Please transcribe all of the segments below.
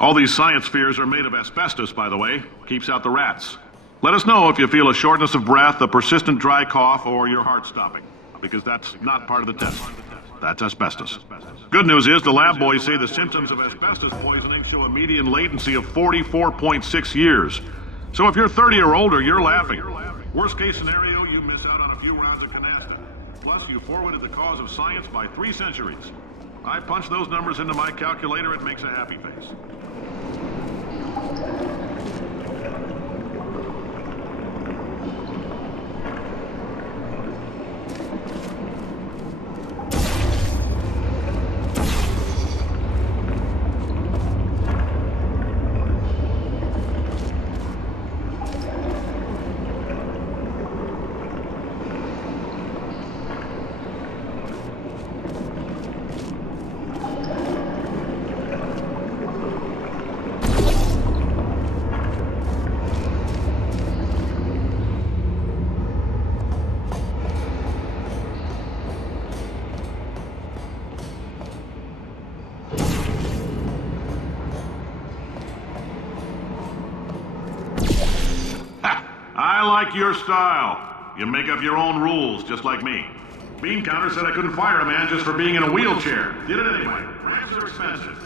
All these science spheres are made of asbestos, by the way. Keeps out the rats. Let us know if you feel a shortness of breath, a persistent dry cough, or your heart stopping. Because that's not part of the test. That's asbestos. Good news is the lab boys say the symptoms of asbestos poisoning show a median latency of 44.6 years. So if you're 30 or older, you're laughing. Worst case scenario, you miss out on a few rounds of canasta. Plus, you forwarded the cause of science by 3 centuries. I punch those numbers into my calculator, it makes a happy face. I like your style. You make up your own rules, just like me. Bean Counter said I couldn't fire a man just for being in a wheelchair. Did it anyway. Ramps are expensive.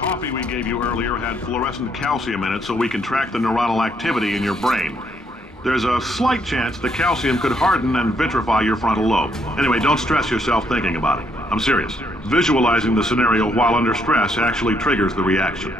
coffee we gave you earlier had fluorescent calcium in it so we can track the neuronal activity in your brain. There's a slight chance the calcium could harden and vitrify your frontal lobe. Anyway, don't stress yourself thinking about it. I'm serious. Visualizing the scenario while under stress actually triggers the reaction.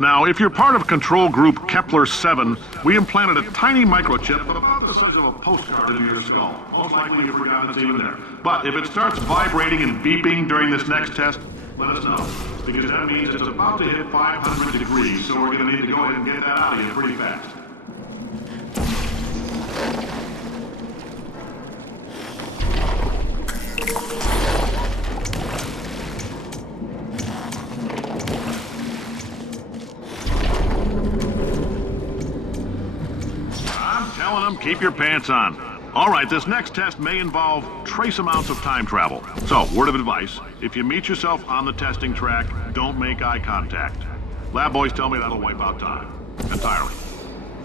Now, if you're part of control group Kepler-7, we implanted a tiny microchip about the size of a postcard into your skull. Most likely you've forgotten it's even there. But if it starts vibrating and beeping during this next test, let us know. Because that means it's about to hit 500 degrees, so we're going to need to go ahead and get that out of you pretty fast. Keep your pants on. All right, this next test may involve trace amounts of time travel. So, word of advice, if you meet yourself on the testing track, don't make eye contact. Lab boys tell me that'll wipe out time. Entirely.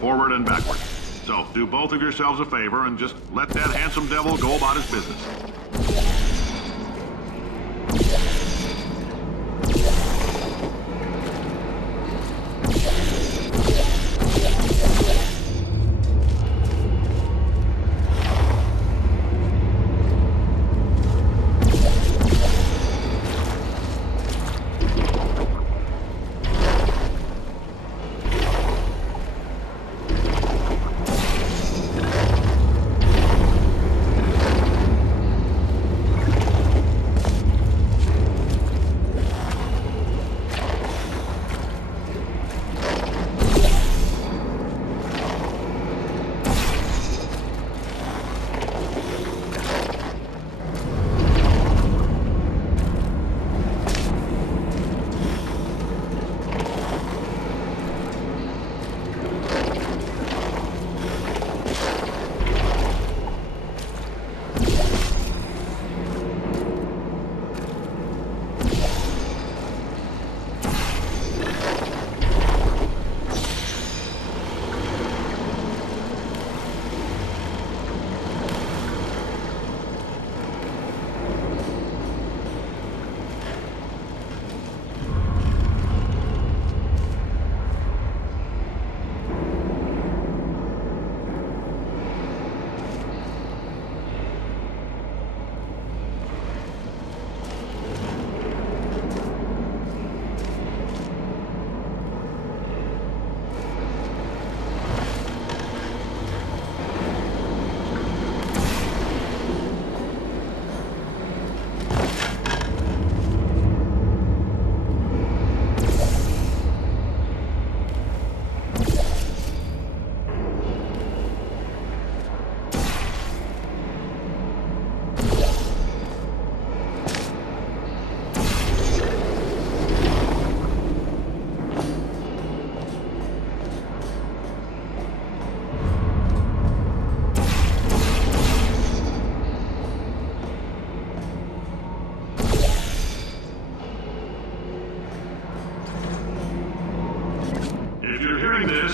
Forward and backward. So, do both of yourselves a favor and just let that handsome devil go about his business.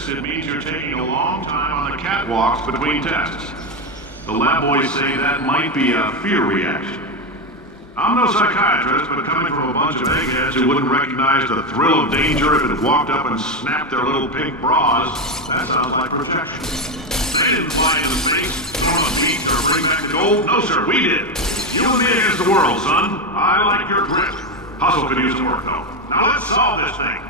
It means you're taking a long time on the catwalks between tests. The lab boys say that might be a fear reaction. I'm no psychiatrist, but coming from a bunch of eggheads who wouldn't recognize the thrill of danger if it walked up and snapped their little pink bras, that sounds like projection. They didn't fly into space, storm a beach, or bring back the gold. No, sir, we did. You and me against the world, son. I like your grit. Hustle could use some work, though. Now let's solve this thing.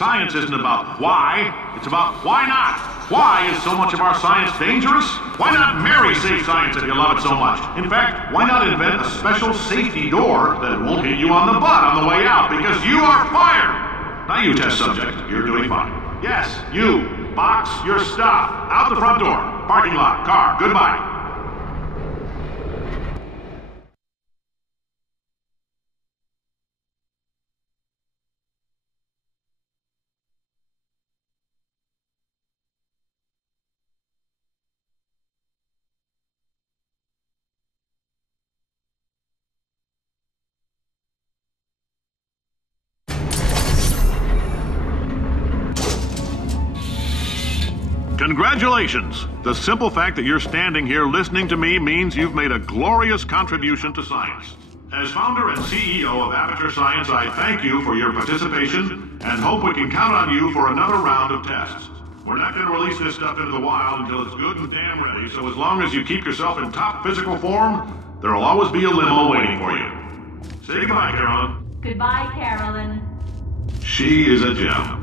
Science isn't about why, it's about why not. Why is so much of our science dangerous? Why not marry safe science if you love it so much? In fact, why not invent a special safety door that won't hit you on the butt on the way out because you are fired? Now you test subject, you're doing fine. Yes, you, box your stuff. Out the front door, parking lot, car, goodbye. Congratulations! The simple fact that you're standing here listening to me means you've made a glorious contribution to science. As founder and CEO of Aperture Science, I thank you for your participation and hope we can count on you for another round of tests. We're not going to release this stuff into the wild until it's good and damn ready, so as long as you keep yourself in top physical form, there'll always be a limo waiting for you. Say goodbye, Carolyn. Goodbye, Carolyn. She is a gem.